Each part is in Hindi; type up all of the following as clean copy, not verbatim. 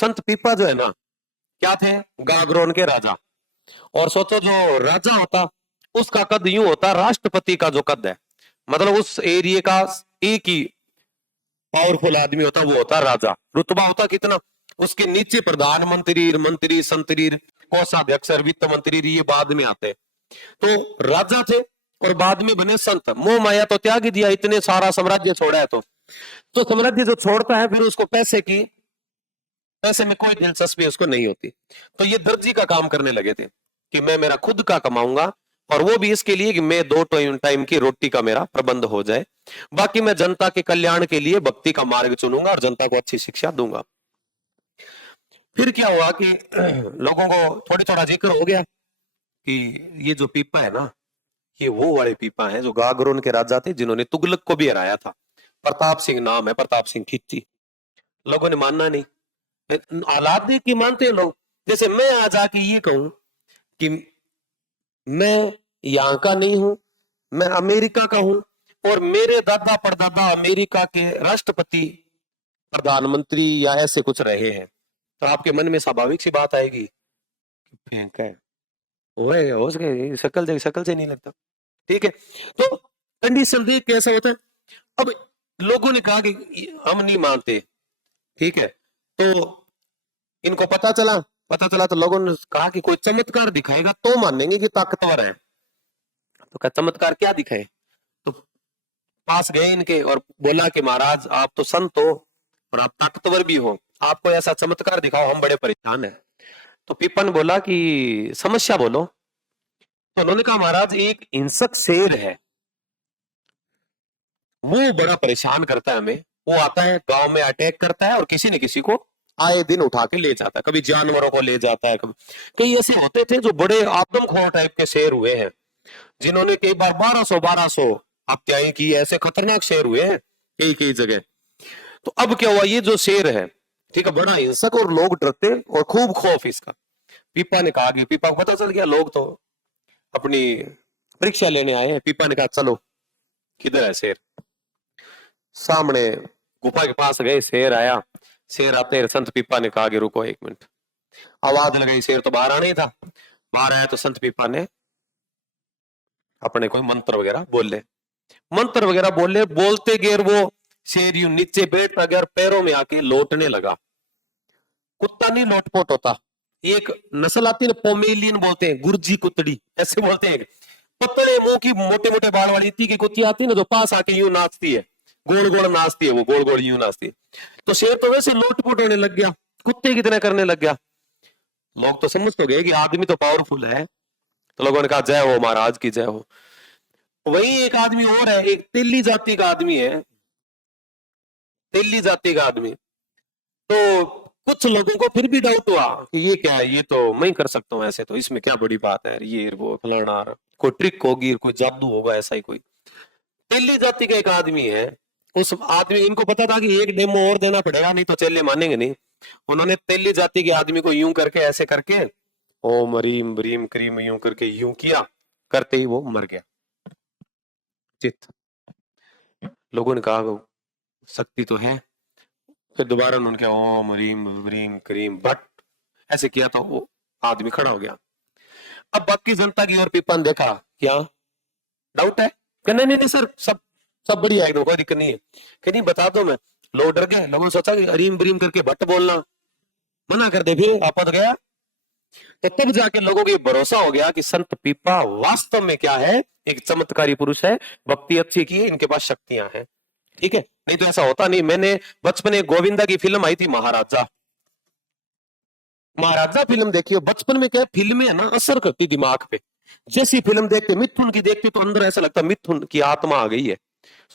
संत पीपा जो है ना, क्या थे? गागरोन के राजा। और सोचो जो राजा होता उसका कद यूं होता राष्ट्रपति का जो कद है, मतलब उस एरिया का एक ही पावरफुल आदमी होता वो होता राजा। रुतबा होता कितना? उसके नीचे प्रधानमंत्री, मंत्री, संतरी, कोषाध्यक्ष, वित्त मंत्री, ये बाद में आते। तो राजा थे और बाद में बने संत। मोह माया तो त्याग ही दिया, इतने सारा साम्राज्य छोड़ा है। तो साम्राज्य जो छोड़ता है फिर उसको पैसे में कोई दिलचस्पी उसको नहीं होती। तो ये दर्जी का काम करने लगे थे कि मैं मेरा खुद का कमाऊंगा, और वो भी इसके लिए कि मैं 2 टाइम की रोटी का मेरा प्रबंध हो जाए। बाकी मैं जनता के कल्याण के लिए भक्ति का मार्ग चुनूंगा और जनता को अच्छी शिक्षा दूंगा। फिर क्या हुआ कि लोगों को थोड़ी थोड़ा जिक्र हो गया कि ये जो पीपा है ना, ये वो वाले पीपा हैं जो गागरोन के राजा थे, जिन्होंने तुगलक को भी हराया था। प्रताप सिंह नाम है, प्रताप सिंह खिच्ची। लोगों ने मानना नहीं, हालात देख के मानते हैं लोग। जैसे मैं आज आके ये कहूं कि मैं यहां का नहीं हूं, मैं अमेरिका का हूं, और मेरे दादा परदादा अमेरिका के राष्ट्रपति, प्रधानमंत्री या ऐसे कुछ रहे हैं, तो आपके मन में स्वाभाविक सी बात आएगी, फेंक है ओए, हो सके शकल से नहीं लगता। ठीक है, तो कंडीशन देख के ऐसा होता है। अब लोगों ने कहा कि हम नहीं मानते, ठीक है, तो इनको पता चला तो लोगों ने कहा कि कोई चमत्कार दिखाएगा तो मानेंगे कि ताकतवर है। तो क्या चमत्कार क्या दिखाए? तो पास गए इनके और बोला कि महाराज आप तो संत हो और आप ताकतवर भी हो, आपको ऐसा चमत्कार दिखाओ, हम बड़े परेशान हैं। तो पीपन बोला कि समस्या बोलो। तो उन्होंने कहा महाराज एक हिंसक शेर है, वो बड़ा परेशान करता है हमें। वो आता है गांव में, अटैक करता है और किसी न किसी को आए दिन उठा के ले जाता है, कभी जानवरों को ले जाता है, कभी कई ऐसे होते थे जो बड़े आदमखोर टाइप के शेर हुए हैं, जिन्होंने कई बार 1200 हत्याएं की, ऐसे खतरनाक शेर हुए हैं कई कई जगह। तो अब क्या हुआ, ये जो शेर है, ठीक है, बड़ा हिंसक और लोग डरते और खूब खौफ इसका। पीपा ने कहा कि पीपा को पता चल गया लोग तो अपनी परीक्षा लेने आए हैं। पीपा ने कहा चलो किधर है शेर? सामने गुफा के पास गए, शेर आया। शेर आते संत पीपा ने कहा कि रुको 1 मिनट। आवाज लगाई, शेर तो बाहर आना ही था। बाहर आया तो संत पीपा ने अपने कोई मंत्र वगैरह बोले, बोलते गेर वो शेर यूं नीचे बैठ गया और पैरों में आके लौटने लगा। कुत्ता नहीं लोटपोट होता, एक नस्ल आती है ना, पोमेलियन बोलते हैं, गुर्जी कुतड़ी ऐसे बोलते हैं। पतले मुंह की मोटे मोटे बाल वाली इतनी की कुत्ती आती है ना, जो पास आके यूं नाचती है, गोल गोल नाचती है, वो गोल गोल यूं नाचती है। तो शेर तो वैसे लोटपोट होने लग गया, कुत्ते की तरह करने लग गया। लोग तो समझ तो गए कि आदमी तो पावरफुल है। तो लोगों ने कहा जय हो महाराज की जय हो। वही एक आदमी और है, एक तेली जाति का आदमी है, तेली जाति का आदमी। तो कुछ लोगों को फिर भी डाउट हुआ कि ये क्या है, ये तो मैं ही कर सकता हूँ ऐसे, तो इसमें क्या बड़ी बात है, ये वो फलाना, कोई ट्रिक होगी, कोई जादू होगा, ऐसा ही कोई। तेली जाति का एक आदमी है, उस आदमी, इनको पता था कि एक डेमो और देना पड़ेगा, नहीं तो चेले मानेंगे नहीं। उन्होंने तेली जाति के आदमी को यूं करके, ऐसे करके, ओम रीम ब्रीम क्रीम यूं करके यूं किया, करते ही वो मर गया चित। लोगों ने कहा शक्ति तो है। फिर दोबारा उन्होंने कहा ओम रीम ब्रीम क्रीम भट, ऐसे किया तो वो आदमी खड़ा हो गया। अब बाकी जनता की ओर पीपा ने देखा, क्या डाउट है? नहीं नहीं नहीं सर, सब सब बढ़िया है, कोई दिक्कत नहीं है। कि नहीं बता दो मैं। लोग डर गए, लोगों ने सोचा कि अरीम ब्रीम करके भट्ट बोलना मना कर दे, फिर आपद गया। तो तब जाके लोगों को भरोसा हो गया कि संत पीपा वास्तव में क्या है, एक चमत्कारी पुरुष है, भक्ति अच्छी की है, इनके पास शक्तियां हैं। ठीक है, नहीं तो ऐसा होता नहीं। मैंने बचपन में गोविंदा की फिल्म आई थी महाराजा, महाराजा फिल्म देखी हो। बचपन में क्या फिल्में है ना असर करती दिमाग पे। जैसी फिल्म देखते, मिथुन की देखते तो अंदर ऐसा लगता मिथुन की आत्मा आ गई है,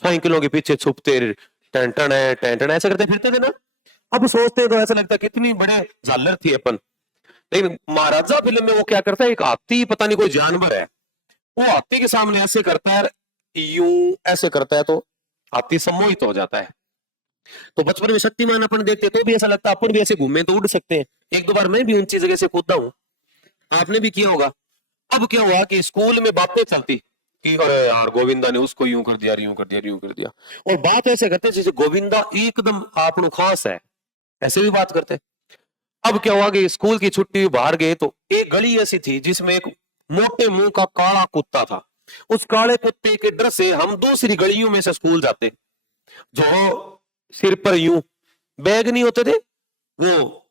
साइकिलों के पीछे छुपते टेंटन ऐसा करते फिरते थे ना। अब सोचते तो ऐसा लगता कितनी बड़े झालर थी अपन। लेकिन महाराजा फिल्म में वो क्या करता है, एक हाथी, पता नहीं कोई जानवर है, वो हाथी के सामने ऐसे करता है, यूं ऐसे करता है, तो हाथी सम्मोहित हो जाता है। तो बचपन में शक्तिमान अपन देखते तो भी ऐसा लगता अपन भी ऐसे घूमे तो उड़ सकते हैं। एक दो बार मैं भी ऊंची जगह से कूदा हूं, आपने भी किया होगा। अब क्या हुआ कि स्कूल में बातें चलती कि अरे यार गोविंदा ने उसको यूं कर दिया, यूं कर दिया, यूं कर दिया, और बात ऐसे करते जैसे गोविंदा एकदम आपनो खास है, ऐसे भी बात करते। अब क्या हुआ कि स्कूल की छुट्टी बाहर गए तो एक गली ऐसी थी जिसमें एक मोटे मुंह का काला कुत्ता था। उस काले कुत्ते के डर से हम दूसरी गलियों में से स्कूल जाते, जो सिर पर यूं बैग नहीं होते थे, वो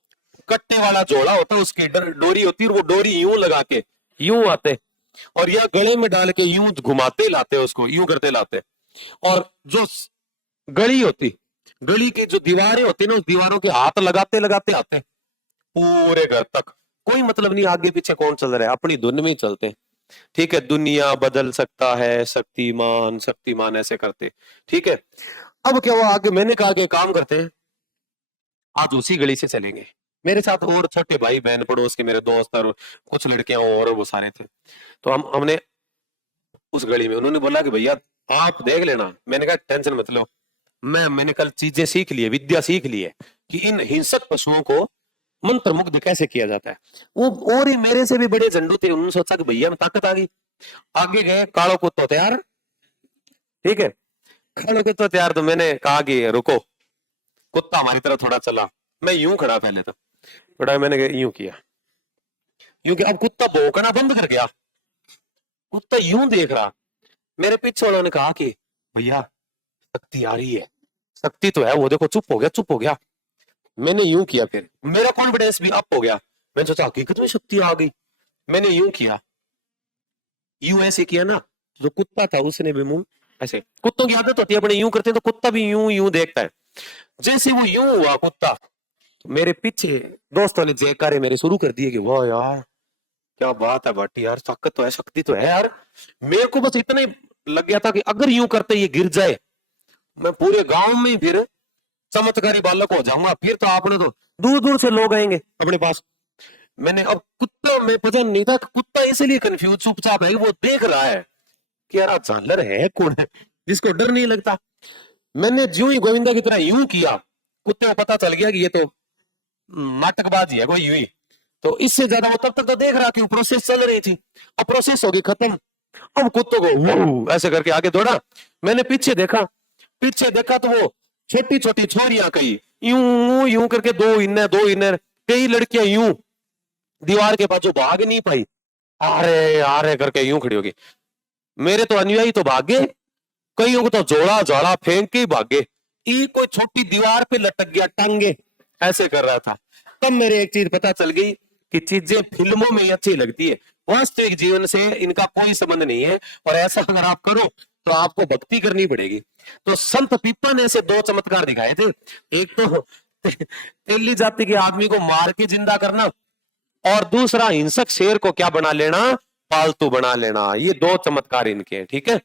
कट्टे वाला जोड़ा होता, उसकी डोरी होती, और वो डोरी यूं लगा के यूं आते, और या गले में डाल के यूं घुमाते लाते, उसको यूं करते लाते। और जो गली होती, गली की जो दीवारें होती ना, उस दीवारों के हाथ लगाते लगाते आते पूरे घर तक। कोई मतलब नहीं आगे पीछे कौन चल रहा है, अपनी धुन में ही चलते। ठीक है, दुनिया बदल सकता है, शक्तिमान शक्तिमान ऐसे करते। ठीक है, अब क्या हुआ, आगे मैंने कहा कि काम करते हैं, आज उसी गली से चलेंगे। मेरे साथ और छोटे भाई बहन पड़ोस के मेरे दोस्त और कुछ लड़कियां और वो सारे थे। तो हमने उस गली में, उन्होंने बोला कि भैया आप देख लेना। मैंने कहा टेंशन मत लो, मैंने कल चीजें सीख ली है, विद्या सीख ली है कि इन हिंसक पशुओं को मंत्र मुग्ध कैसे किया जाता है। वो और ही मेरे से भी बड़े झंडू थे, उन्होंने सोचा कि भैया में ताकत आ गई। आगे गए, कालो कुत्तो तैयार। ठीक है, कालो कुत्तो तैयार, तो मैंने कहा कि रुको। कुत्ता हमारी तरफ थोड़ा चला, मैं यूं खड़ा, पहले तो थोड़ा मैंने यूं किया, यूं किया। अब कुत्ता भौंकना बंद कर गया, कुत्ता यूं देख रहा। मेरे पीछे वालों ने कहा कि भैया शक्ति आ रही है, शक्ति तो है, वो देखो चुप हो गया, चुप हो गया। मैंने यूं किया, फिर मेरा कॉन्फिडेंस भी अप हो गया। मैंने सोचा हकीकत में शक्ति आ गई। मैंने यूं किया, यूं ऐसे किया ना, जो कुत्ता था उसने भी मुंह ऐसे, कुत्तों की आदत होती है अपने यूं करते हैं, तो कुत्ता भी यूं यूं देखता है। जैसे वो यूं हुआ कुत्ता, मेरे पीछे दोस्तों ने जयकारे मेरे शुरू कर दिए कि वाह यार क्या बात है भाटी, यार ताकत तो है, शक्ति तो है यार। मेरे को बस इतना ही लग गया था कि अगर यूं करते ये गिर जाए, मैं पूरे गांव में फिर चमत्कारी बालक हो जाऊंगा। फिर तो आपने तो दूर दूर से लोग आएंगे अपने पास। मैंने अब कुत्ता में पता नहीं था, कुत्ता इसलिए कंफ्यूज चुपचाप है, वो देख रहा है कि यार झालर है कौन है जिसको डर नहीं लगता। मैंने ज्यों ही गोविंदा की तरह यूं किया, कुत्ते को पता चल गया कि ये तो नाटकबाजी है कोई हुई। तो इससे ज्यादा वो तब तक तो देख रहा कि वो प्रोसेस चल रही थी। अब प्रोसेस होगी खत्म, अब कुत्तों को ऐसे करके आगे दौड़ा। मैंने पीछे देखा तो वो छोटी छोटी छोरियां कई यूं यूं करके, दो इन्नर कई लड़कियां यूं दीवार के पास, जो भाग नहीं पाई, आरे आरे करके यूं खड़ी होगी। मेरे तो अनुयायी तो भागे, कईयों को तो जोड़ा झाड़ा फेंक के ही भागे। ये कोई छोटी दीवार पे लटक गया, टांगे ऐसे कर रहा था। तब मेरे एक चीज पता चल गई कि चीजें फिल्मों में अच्छी लगती है, वास्तविक जीवन से इनका कोई संबंध नहीं है। और ऐसा अगर आप करो तो आपको भक्ति करनी पड़ेगी। तो संत पीपा ने ऐसे दो चमत्कार दिखाए थे, एक तो तेली जाति के आदमी को मार के जिंदा करना, और दूसरा हिंसक शेर को क्या बना लेना, पालतू बना लेना। ये दो चमत्कार इनके हैं। ठीक है।